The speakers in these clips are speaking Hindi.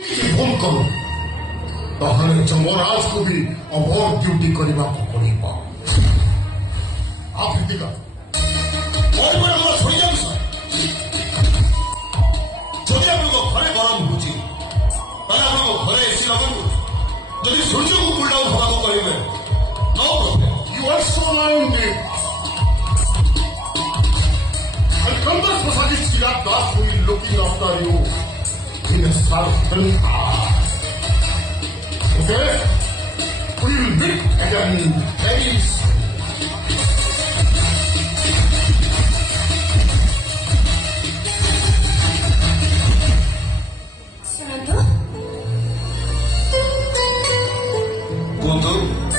भूल करू ताहले जमराज को भी ओवर ड्यूटी करने को पड़ेगा। आप हितिका और बड़ा बड़ा छोड़ जाओ सर যদি আপনার ঘরে গরম হচ্ছে তাহলে আপনার ঘরে এসি লাগানো যদি সূর্যকে উল্টাও ভাবাকে করিবে no problem. You are so lined and Kandas Masadi Silat Das will be looking after you in a certain hour. Okay? We will meet again very soon.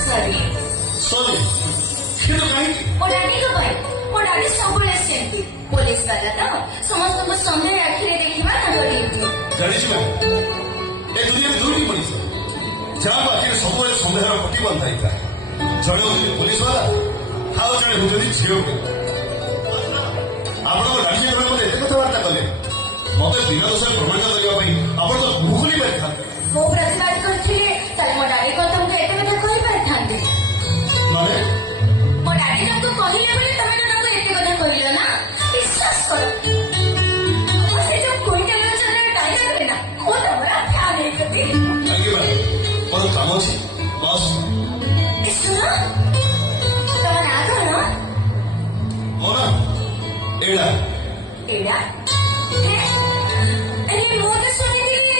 Sorry. Sorry. You know why? Odani ko bhai. Odani सबले सेंटी. पुलिस वाला तो समस्त को सामने आखिर देखिबा ना बड़ी। जानिछ मैं ए दुनिया में दूरी पड़ी से जहाँ आखिर सबले संदेहर पट्टी बंधाई था जड़े होती पुलिस वाला हाउ जड़े होती झील के आपण राज्य सभा में एते कथबार्ता कले मते बिना दोष प्रमाणित करबा पई आपण तो मुखली बैठा मो प्रतिवाद करथिले ताले मो डाडी को तुमके एते कथा कहि पारथांती माने मो डाडी तुमको कहिले बोले तमे तुमको एते कथा कहिलो ना विश्वास करो से जो कोई चले चले टाइम है ना वो हमरा ध्यान नहीं करती आगे बात और काम अछि बस सुनो तमे ना करो मोना एड़ा एड़ा अरे मो तो सुनी थी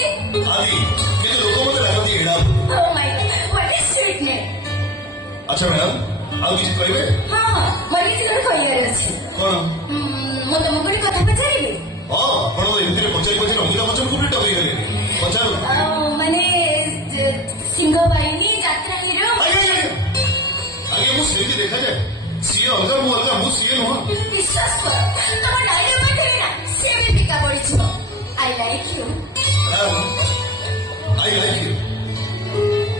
आदि ये लोगों में लागती एड़ा Oh my God, what is sweet name? अच्छा मैडम ଆଉ କିଛି କହିବେ? ହଁ ମୋର କିଛି ଗୋଟେ କହିବାର ଅଛି। କଣ? ମୁଁ ତମକୁ ଗୋଟେ କଥା ପଚାରିବି? ହଁ ଆପଣ ଏମିତିରେ ପଚାରି ପଚାରି ରଙ୍ଗିଲା ମଞ୍ଚକୁ ବି ଟପି ଗଲେ ପଚାରୁ ମାନେ ସିଂହ ବାହିନୀ ଯାତ୍ରା ହିରୋ ଆଜ୍ଞା ମୁଁ ସେମିତି ଦେଖାଯାଏ ସିଏ ଅଲଗା ମୁଁ ଅଲଗା ମୁଁ ସିଏ ନୁହଁ ବିଶ୍ୱାସ କର ତମ ଡାଇଲଗ ପାଖରେ ନା ସେମିତିକା ପଡ଼ିଯିବ I like you I like you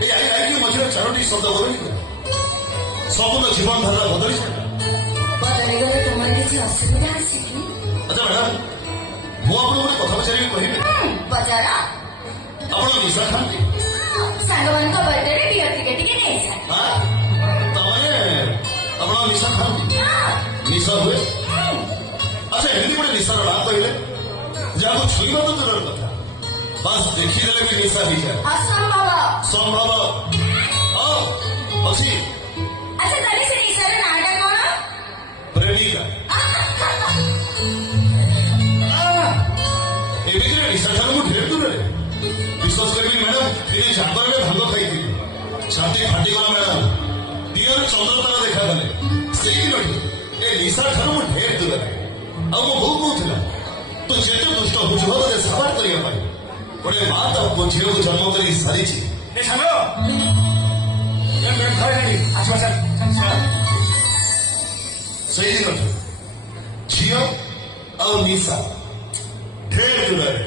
এই আই লাইକ୍ ୟୁ ମଝିରେ ଚାରୋଟି ଶବ୍ଦ ବଦଳି ସମ୍ପୂର୍ଣ୍ଣ ଜୀବନ ଧାରା ବଦଳି ବଦଳିଗଲେ ତମର କିଛି ଅସୁବିଧା ଅଛି କି? ଆଚ୍ଛା ମ୍ୟାଡାମ ମୁଁ ଆପଣଙ୍କୁ ଗୋଟେ କଥା ପଚାରିବି କହିବେ ପଚାର ଆପଣ ନିଶା ଖାଆନ୍ତି ସାଙ୍ଗମାନଙ୍କ ବର୍ଥଡେରେ ବିୟର ଟିକେ ଟିକେ ନେଇଯାଏ ତାମାନେ ଆପଣ ନିଶା ଖାଆନ୍ତି ନିଶା ହୁଏ ଆଚ୍ଛା ଏମିତି ଗୋଟେ ନିଶାର ନାଁ କହିଲେ ଯାହାକୁ ଛୁଇଁବା ତ ଦୂରର କଥା ବାସ୍ ଦେଖିଦେଲେ ବି ନିଶା ହେଇଯାଏ ଅସମ୍ଭବ ସମ୍ଭବ ହଁ ଅଛି ଆଚ୍ଛା ତାହେଲେ ସେ ନିଶାର ନାଁଟା କଣ? ପ୍ରେମିକା ଏମିତିରେ ନିଶା ଠାରୁ ମୁଁ ଢେର ଦୂରରେ ବିଶ୍ୱାସ କରିବି ମ୍ୟାଡାମ ଦିନେ ଜାଗରରେ ଭାଙ୍ଗ ଖାଇଥିଲି ଛାତି ଫାଟିଗଲା ମ୍ୟାଡାମ ଦିନରେ ଚନ୍ଦ୍ରତାରା ଦେଖାଗଲେ ସେଇଦିନଠୁ ଏ ନିଶା ଠାରୁ ମୁଁ ଢେର ଦୂରରେ ଆଉ ମୋ ବୋଉ କହୁଥିଲା ତୁ ଯେତେ ଦୁଷ୍ଟ ହଉଛୁ ତତେ ସାବାଟ କରିବା ପାଇଁ ଗୋଟେ ମା ତା ଝିଅକୁ ଜନ୍ମ କରି ସାରିଛି ଏ ସାଙ୍ଗ ସେଇଦିନଠୁ ଝିଅ ଆଉ ନିଶା ଢେର ଦୂରରେ